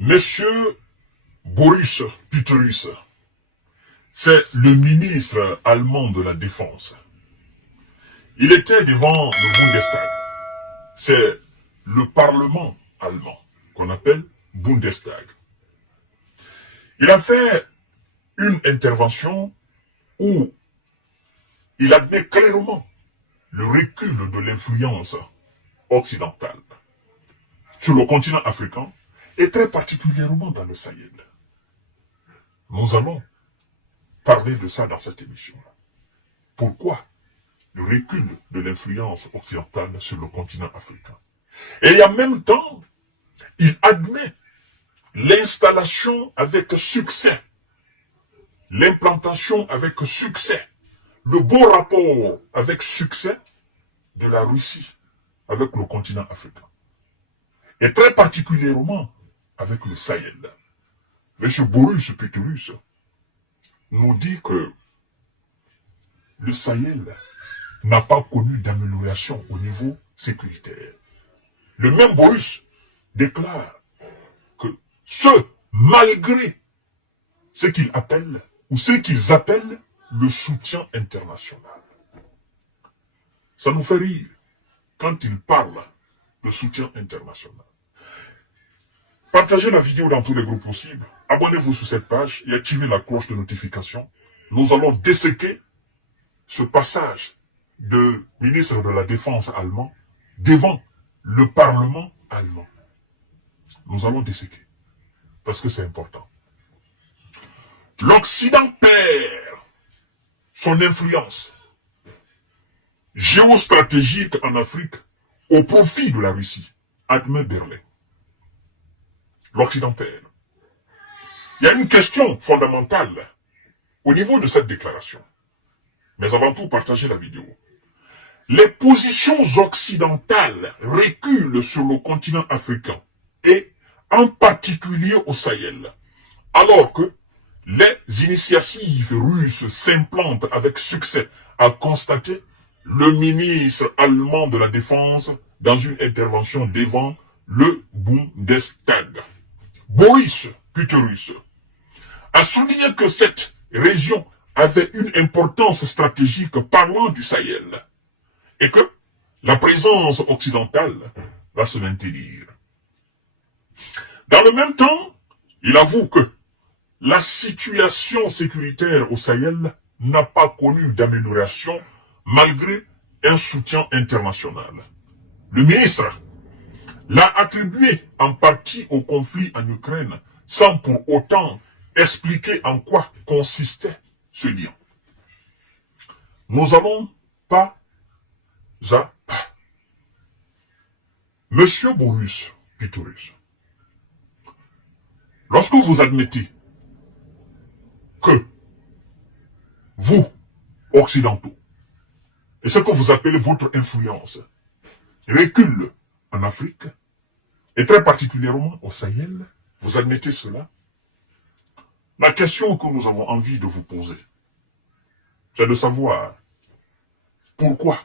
Monsieur Boris Pistorius, c'est le ministre allemand de la Défense. Il était devant le Bundestag. C'est le Parlement allemand qu'on appelle Bundestag. Il a fait une intervention où il admet clairement le recul de l'influence occidentale sur le continent africain et très particulièrement dans le Sahel. Nous allons parler de ça dans cette émission. Pourquoi le recul de l'influence occidentale sur le continent africain? Et en même temps, il admet l'installation avec succès, l'implantation avec succès, le bon rapport avec succès de la Russie avec le continent africain. Et très particulièrement avec le Sahel. M. Boris Pistorius nous dit que le Sahel n'a pas connu d'amélioration au niveau sécuritaire. Le même Boris déclare que malgré ce qu'il appelle, ou ce qu'ils appellent le soutien international. Ça nous fait rire quand il parle de soutien international. Partagez la vidéo dans tous les groupes possibles, abonnez-vous sur cette page et activez la cloche de notification. Nous allons disséquer ce passage de ministre de la Défense allemand devant le Parlement allemand. Nous allons disséquer, parce que c'est important. L'Occident perd son influence géostratégique en Afrique au profit de la Russie, admet Berlin. L'Occident perd. Il y a une question fondamentale au niveau de cette déclaration. Mais avant tout, partagez la vidéo. Les positions occidentales reculent sur le continent africain et en particulier au Sahel, alors que les initiatives russes s'implantent avec succès, a constaté le ministre allemand de la Défense dans une intervention devant le Bundestag. Boris Pistorius a souligné que cette région avait une importance stratégique parlant du Sahel et que la présence occidentale va se maintenir. Dans le même temps, il avoue que la situation sécuritaire au Sahel n'a pas connu d'amélioration malgré un soutien international. Le ministre l'a attribué en partie au conflit en Ukraine sans pour autant expliquer en quoi consistait ce lien. Nous allons pas à pas. Monsieur Boris Pistorius, lorsque vous admettez que vous, occidentaux, et ce que vous appelez votre influence, recule en Afrique, et très particulièrement au Sahel, vous admettez cela, la question que nous avons envie de vous poser, c'est de savoir pourquoi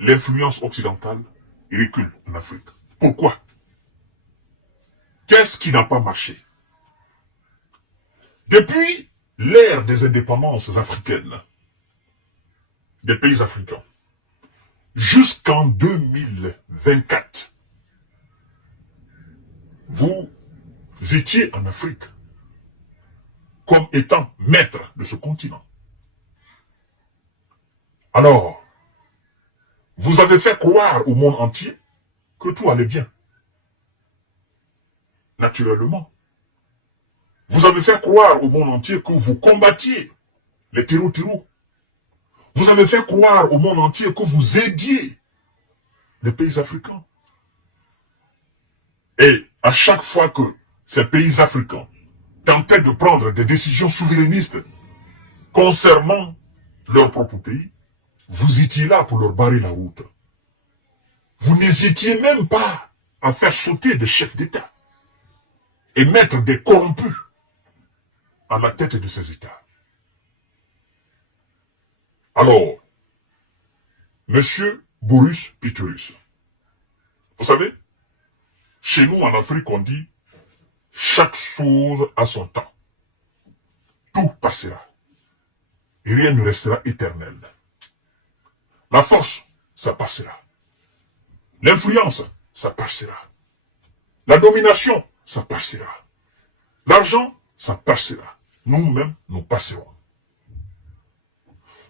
l'influence occidentale recule en Afrique. Pourquoi? Qu'est-ce qui n'a pas marché? Depuis l'ère des indépendances africaines, des pays africains, jusqu'en 2024, vous étiez en Afrique comme étant maître de ce continent. Alors, vous avez fait croire au monde entier que tout allait bien. Naturellement. Vous avez fait croire au monde entier que vous combattiez les terreaux. Vous avez fait croire au monde entier que vous aidiez les pays africains. Et à chaque fois que ces pays africains tentaient de prendre des décisions souverainistes concernant leur propre pays, vous étiez là pour leur barrer la route. Vous n'hésitiez même pas à faire sauter des chefs d'État et mettre des corrompus à la tête de ces États. Alors, Monsieur Boris Pistorius, vous savez, Chez nous, en Afrique, on dit, chaque chose a son temps. Tout passera. Et rien ne restera éternel. La force, ça passera. L'influence, ça passera. La domination, ça passera. L'argent, ça passera. Nous-mêmes, nous passerons.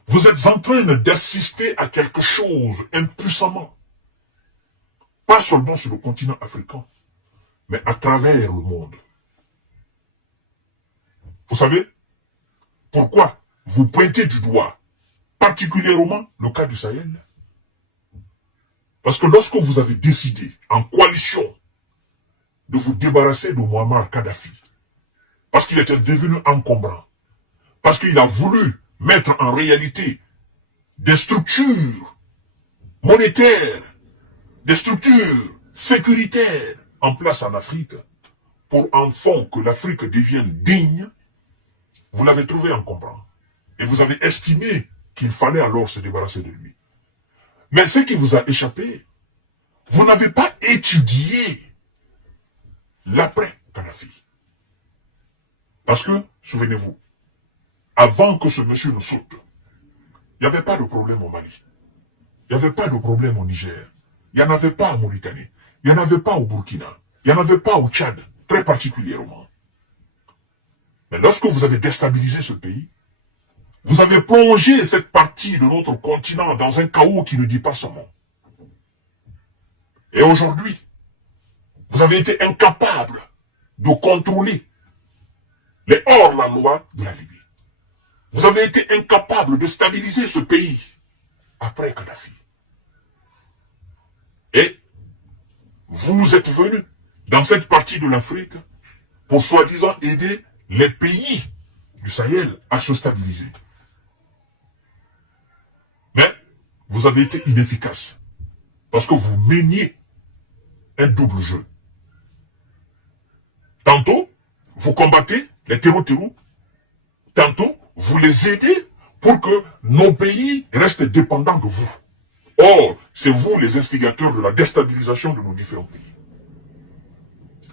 Vous êtes en train d'assister à quelque chose impuissamment. Pas seulement sur le continent africain, mais à travers le monde. Vous savez pourquoi vous pointez du doigt particulièrement le cas du Sahel? Parce que lorsque vous avez décidé, en coalition, de vous débarrasser de Muammar Kadhafi, parce qu'il était devenu encombrant, parce qu'il a voulu mettre en réalité des structures monétaires, des structures sécuritaires en place en Afrique, pour enfin que l'Afrique devienne digne, vous l'avez trouvé encombrant. Et vous avez estimé qu'il fallait alors se débarrasser de lui. Mais ce qui vous a échappé, vous n'avez pas étudié l'après-Kadhafi. Parce que, souvenez-vous, avant que ce monsieur ne saute, il n'y avait pas de problème au Mali. Il n'y avait pas de problème au Niger. Il n'y en avait pas en Mauritanie. Il n'y en avait pas au Burkina. Il n'y en avait pas au Tchad, très particulièrement. Mais lorsque vous avez déstabilisé ce pays, vous avez plongé cette partie de notre continent dans un chaos qui ne dit pas son nom. Et aujourd'hui, vous avez été incapable de contrôler les hors-la-loi de la Libye. Vous avez été incapable de stabiliser ce pays après Kadhafi. Et vous êtes venu dans cette partie de l'Afrique pour soi-disant aider les pays du Sahel à se stabiliser. Mais vous avez été inefficace parce que vous meniez un double jeu. Tantôt, vous combattez les terreaux, tantôt, vous les aidez pour que nos pays restent dépendants de vous. Or, c'est vous les instigateurs de la déstabilisation de nos différents pays.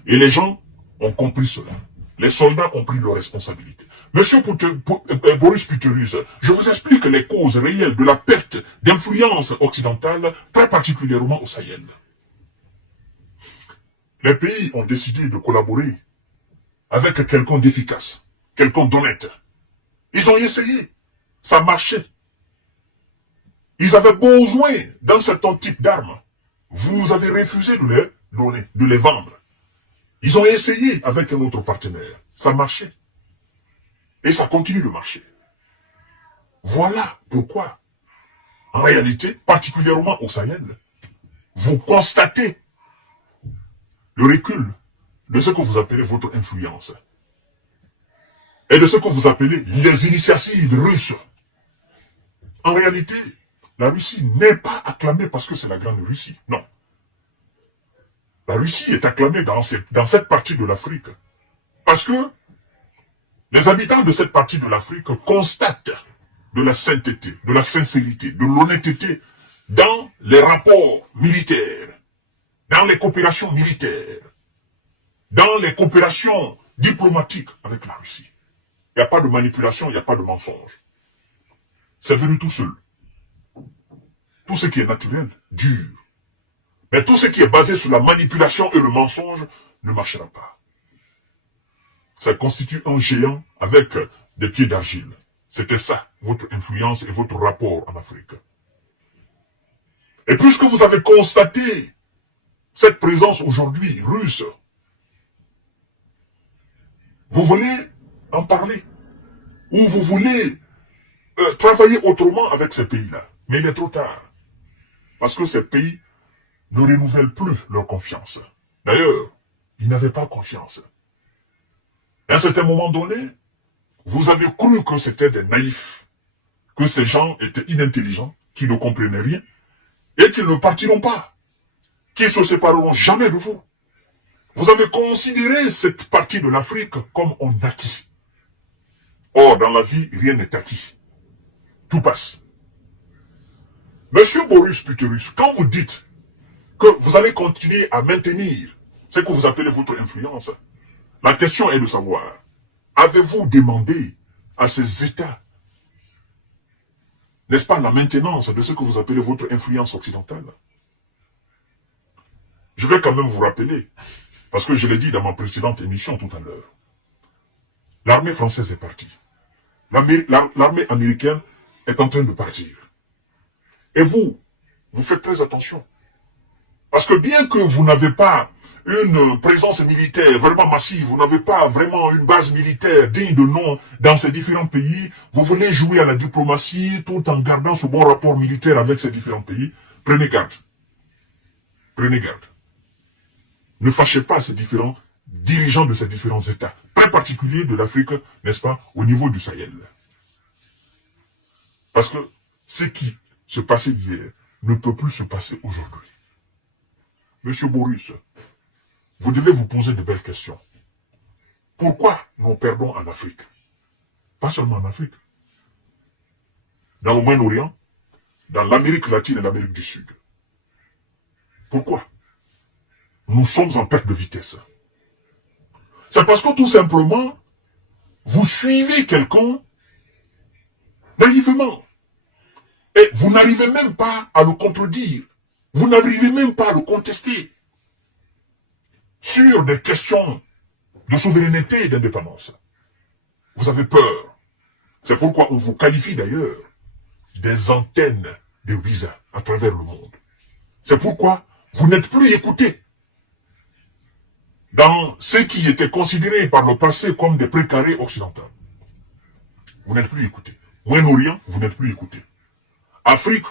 Et les gens ont compris cela. Les soldats ont pris leurs responsabilités. Monsieur Boris Pistorius, je vous explique les causes réelles de la perte d'influence occidentale, très particulièrement au Sahel. Les pays ont décidé de collaborer avec quelqu'un d'efficace, quelqu'un d'honnête. Ils ont essayé, ça marchait. Ils avaient besoin d'un certain type d'armes. Vous avez refusé de les donner, de les vendre. Ils ont essayé avec un autre partenaire, ça marchait. Et ça continue de marcher. Voilà pourquoi, en réalité, particulièrement au Sahel, vous constatez le recul de ce que vous appelez votre influence et de ce que vous appelez les initiatives russes. En réalité, la Russie n'est pas acclamée parce que c'est la grande Russie. Non. La Russie est acclamée dans cette partie de l'Afrique parce que les habitants de cette partie de l'Afrique constatent de la sainteté, de la sincérité, de l'honnêteté dans les rapports militaires, dans les coopérations militaires, dans les coopérations diplomatiques avec la Russie. Il n'y a pas de manipulation, il n'y a pas de mensonge. C'est venu tout seul. Tout ce qui est naturel, dur. Mais tout ce qui est basé sur la manipulation et le mensonge ne marchera pas. Ça constitue un géant avec des pieds d'argile. C'était ça, votre influence et votre rapport en Afrique. Et puisque vous avez constaté cette présence aujourd'hui russe, vous voulez en parler, ou vous voulez travailler autrement avec ces pays-là. Mais il est trop tard. Parce que ces pays ne renouvellent plus leur confiance. D'ailleurs, ils n'avaient pas confiance. À un certain moment donné, vous avez cru que c'était des naïfs, que ces gens étaient inintelligents, qui ne comprenaient rien, et qu'ils ne partiront pas, qu'ils ne se sépareront jamais de vous. Vous avez considéré cette partie de l'Afrique comme un acquis. Or, dans la vie, rien n'est acquis. Tout passe. Monsieur Boris Pistorius, quand vous dites que vous allez continuer à maintenir ce que vous appelez votre influence. La question est de savoir, avez-vous demandé à ces États, n'est-ce pas, la maintenance de ce que vous appelez votre influence occidentale? Je vais quand même vous rappeler, parce que je l'ai dit dans ma précédente émission tout à l'heure, l'armée française est partie. L'armée américaine est en train de partir. Et vous faites très attention. Parce que bien que vous n'avez pas une présence militaire vraiment massive, vous n'avez pas vraiment une base militaire digne de nom dans ces différents pays, vous voulez jouer à la diplomatie tout en gardant ce bon rapport militaire avec ces différents pays, prenez garde. Prenez garde. Ne fâchez pas ces différents dirigeants de ces différents États, très particuliers de l'Afrique, n'est-ce pas, au niveau du Sahel. Parce que ce qui se passait hier ne peut plus se passer aujourd'hui. Monsieur Boris, vous devez vous poser de belles questions. Pourquoi nous perdons en Afrique? Pas seulement en Afrique. Dans le Moyen-Orient, dans l'Amérique latine et l'Amérique du Sud. Pourquoi? Nous sommes en perte de vitesse. C'est parce que tout simplement, vous suivez quelqu'un naïvement. Et vous n'arrivez même pas à le contredire. Vous n'arrivez même pas à le contester. Sur des questions de souveraineté et d'indépendance. Vous avez peur. C'est pourquoi on vous qualifie d'ailleurs des antennes de visa à travers le monde. C'est pourquoi vous n'êtes plus écoutés. Dans ce qui était considéré par le passé comme des précarés occidentaux. Vous n'êtes plus écoutés. Moyen-Orient, vous n'êtes plus écoutés. Afrique,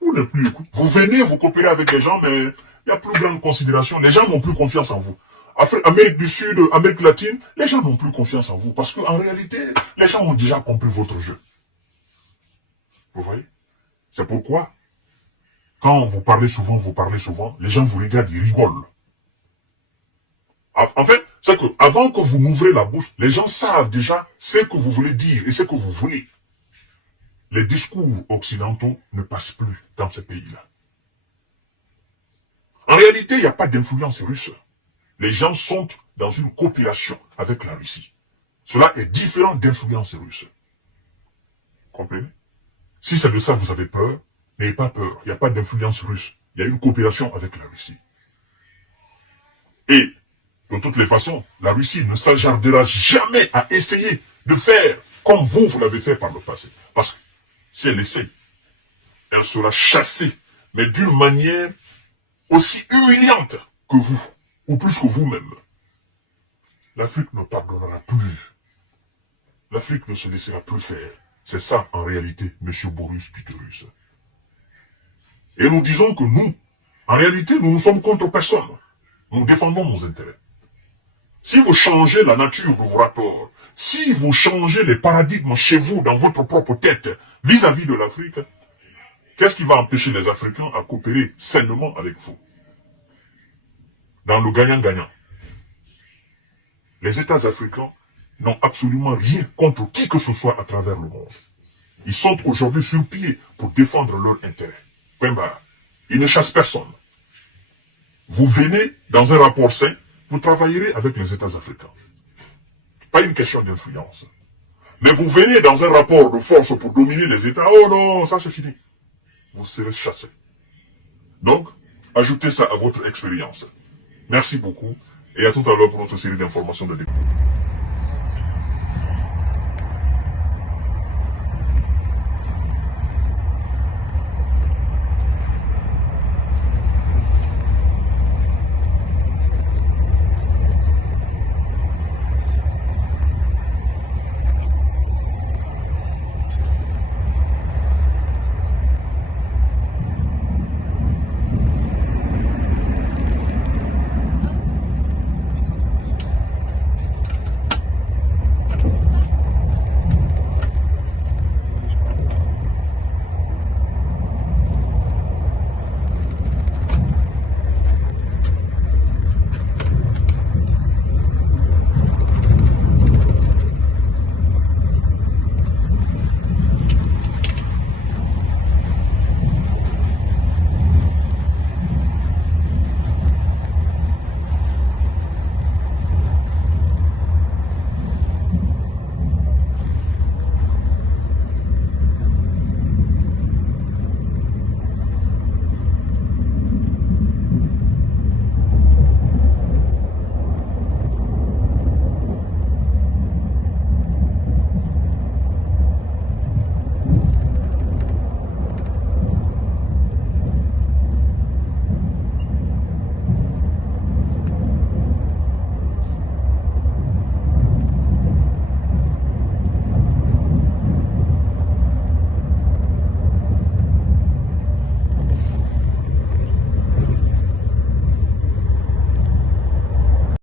vous n'êtes plus écoutés. Vous venez, vous coopérez avec les gens, mais il y a plus grande considération. Les gens n'ont plus confiance en vous. Amérique du Sud, Amérique latine, les gens n'ont plus confiance en vous. Parce qu'en réalité, les gens ont déjà compris votre jeu. Vous voyez? C'est pourquoi, quand vous parlez souvent, les gens vous regardent, ils rigolent. En fait, c'est que avant que vous n'ouvrez la bouche, les gens savent déjà ce que vous voulez dire et ce que vous voulez. Les discours occidentaux ne passent plus dans ces pays-là. En réalité, il n'y a pas d'influence russe. Les gens sont dans une coopération avec la Russie. Cela est différent d'influence russe. Comprenez? Si c'est de ça que vous avez peur, n'ayez pas peur. Il n'y a pas d'influence russe. Il y a une coopération avec la Russie. Et, de toutes les façons, la Russie ne s'hasardera jamais à essayer de faire comme vous l'avez fait par le passé. Parce que si elle essaie, elle sera chassée, mais d'une manière aussi humiliante que vous, ou plus que vous-même. L'Afrique ne pardonnera plus. L'Afrique ne se laissera plus faire. C'est ça, en réalité, M. Boris Pythourus. Et nous disons que nous, en réalité, nous ne sommes contre personne. Nous défendons nos intérêts. Si vous changez la nature de vos rapports, si vous changez les paradigmes chez vous, dans votre propre tête, vis-à-vis de l'Afrique, qu'est-ce qui va empêcher les Africains à coopérer sainement avec vous? Dans le gagnant-gagnant. Les États africains n'ont absolument rien contre qui que ce soit à travers le monde. Ils sont aujourd'hui sur pied pour défendre leurs intérêts. Point barre. Ils ne chassent personne. Vous venez dans un rapport sain, vous travaillerez avec les États africains. Pas une question d'influence. Mais vous venez dans un rapport de force pour dominer les États, oh non, ça c'est fini. Vous serez chassés. Donc, ajoutez ça à votre expérience. Merci beaucoup et à tout à l'heure pour notre série d'informations de débat.